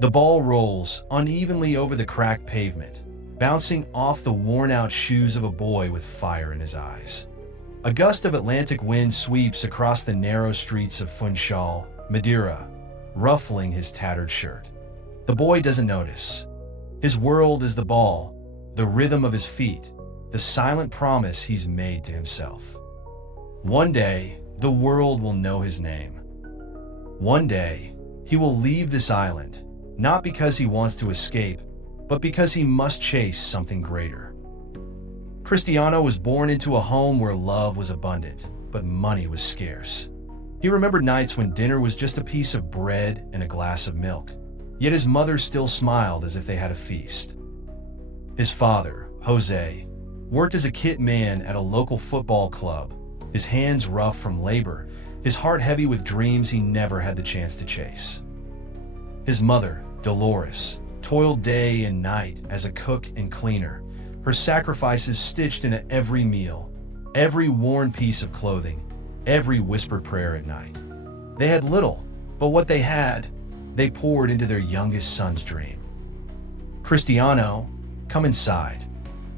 The ball rolls unevenly over the cracked pavement, bouncing off the worn-out shoes of a boy with fire in his eyes. A gust of Atlantic wind sweeps across the narrow streets of Funchal, Madeira, ruffling his tattered shirt. The boy doesn't notice. His world is the ball, the rhythm of his feet, the silent promise he's made to himself. One day, the world will know his name. One day, he will leave this island, not because he wants to escape, but because he must chase something greater. Cristiano was born into a home where love was abundant, but money was scarce. He remembered nights when dinner was just a piece of bread and a glass of milk, yet his mother still smiled as if they had a feast. His father, Jose, worked as a kit man at a local football club, his hands rough from labor, his heart heavy with dreams he never had the chance to chase. His mother, Dolores, toiled day and night as a cook and cleaner, her sacrifices stitched into every meal, every worn piece of clothing, every whispered prayer at night. They had little, but what they had, they poured into their youngest son's dream. Cristiano, come inside.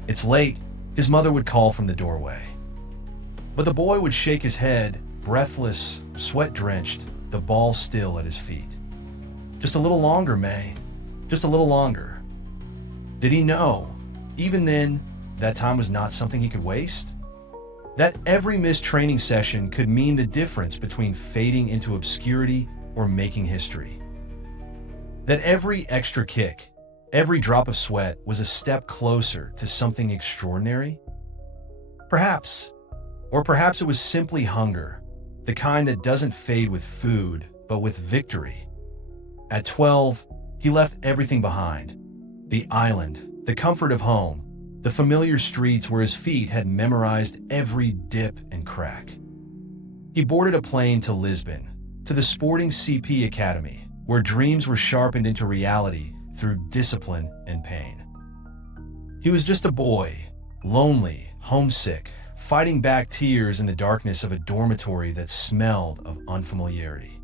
It's late, his mother would call from the doorway. But the boy would shake his head, breathless, sweat-drenched, the ball still at his feet. Just a little longer, May. Just a little longer. Did he know, even then, that time was not something he could waste? That every missed training session could mean the difference between fading into obscurity or making history? That every extra kick, every drop of sweat was a step closer to something extraordinary? Perhaps. Or perhaps it was simply hunger, the kind that doesn't fade with food, but with victory. At 12, he left everything behind. The island, the comfort of home, the familiar streets where his feet had memorized every dip and crack. He boarded a plane to Lisbon, to the sporting CP Academy, where dreams were sharpened into reality through discipline and pain. He was just a boy, lonely, homesick, fighting back tears in the darkness of a dormitory that smelled of unfamiliarity.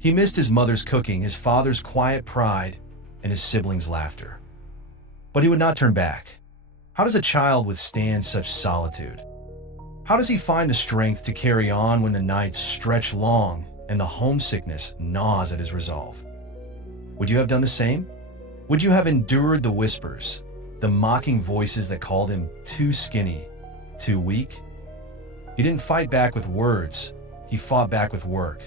He missed his mother's cooking, his father's quiet pride, and his siblings' laughter. But he would not turn back. How does a child withstand such solitude? How does he find the strength to carry on when the nights stretch long and the homesickness gnaws at his resolve? Would you have done the same? Would you have endured the whispers, the mocking voices that called him too skinny, too weak? He didn't fight back with words, he fought back with work.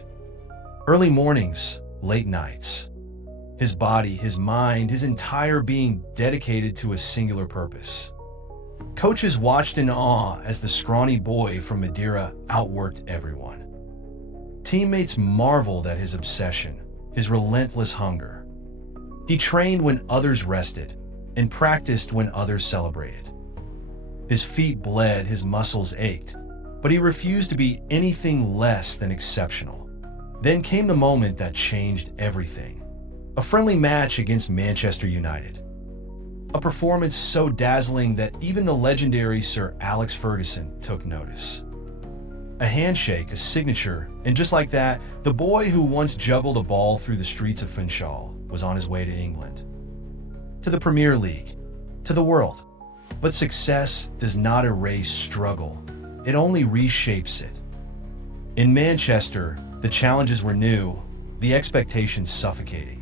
Early mornings, late nights. His body, his mind, his entire being dedicated to a singular purpose. Coaches watched in awe as the scrawny boy from Madeira outworked everyone. Teammates marveled at his obsession, his relentless hunger. He trained when others rested and practiced when others celebrated. His feet bled, his muscles ached, but he refused to be anything less than exceptional. Then came the moment that changed everything. A friendly match against Manchester United. A performance so dazzling that even the legendary Sir Alex Ferguson took notice. A handshake, a signature, and just like that, the boy who once juggled a ball through the streets of Funchal was on his way to England. To the Premier League, to the world. But success does not erase struggle, it only reshapes it. In Manchester, the challenges were new, the expectations suffocating.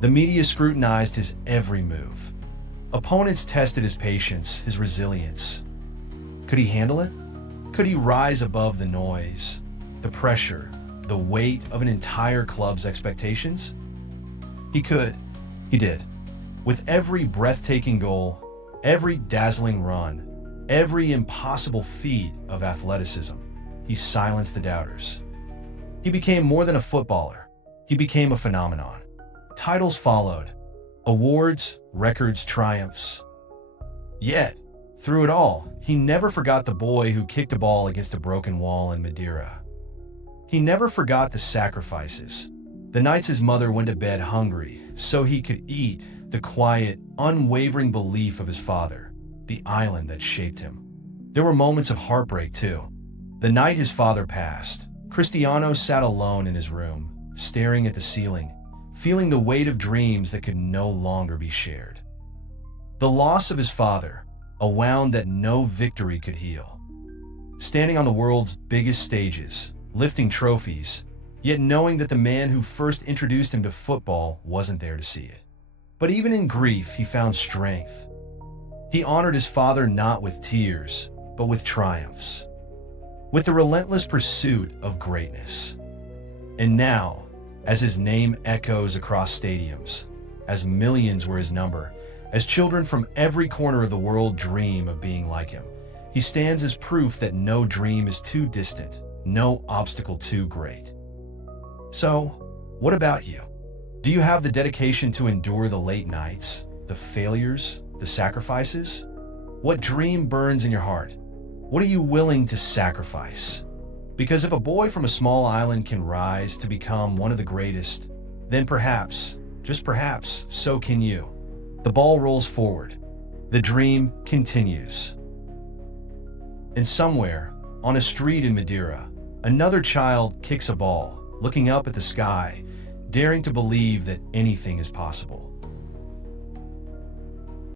The media scrutinized his every move. Opponents tested his patience, his resilience. Could he handle it? Could he rise above the noise, the pressure, the weight of an entire club's expectations? He could. He did. With every breathtaking goal, every dazzling run, every impossible feat of athleticism, he silenced the doubters. He became more than a footballer. He became a phenomenon. Titles followed. Awards, records, triumphs. Yet, through it all, he never forgot the boy who kicked a ball against a broken wall in Madeira. He never forgot the sacrifices. The nights his mother went to bed hungry so he could eat, the quiet, unwavering belief of his father, the island that shaped him. There were moments of heartbreak too. The night his father passed, Cristiano sat alone in his room, staring at the ceiling, feeling the weight of dreams that could no longer be shared. The loss of his father, a wound that no victory could heal. Standing on the world's biggest stages, lifting trophies, yet knowing that the man who first introduced him to football wasn't there to see it. But even in grief, he found strength. He honored his father not with tears, but with triumphs, with the relentless pursuit of greatness. And now, as his name echoes across stadiums, as millions were his number, as children from every corner of the world dream of being like him, he stands as proof that no dream is too distant, no obstacle too great. So, what about you? Do you have the dedication to endure the late nights, the failures, the sacrifices? What dream burns in your heart? What are you willing to sacrifice? Because if a boy from a small island can rise to become one of the greatest, then perhaps, just perhaps, so can you. The ball rolls forward. The dream continues. And somewhere, on a street in Madeira, another child kicks a ball, looking up at the sky, daring to believe that anything is possible.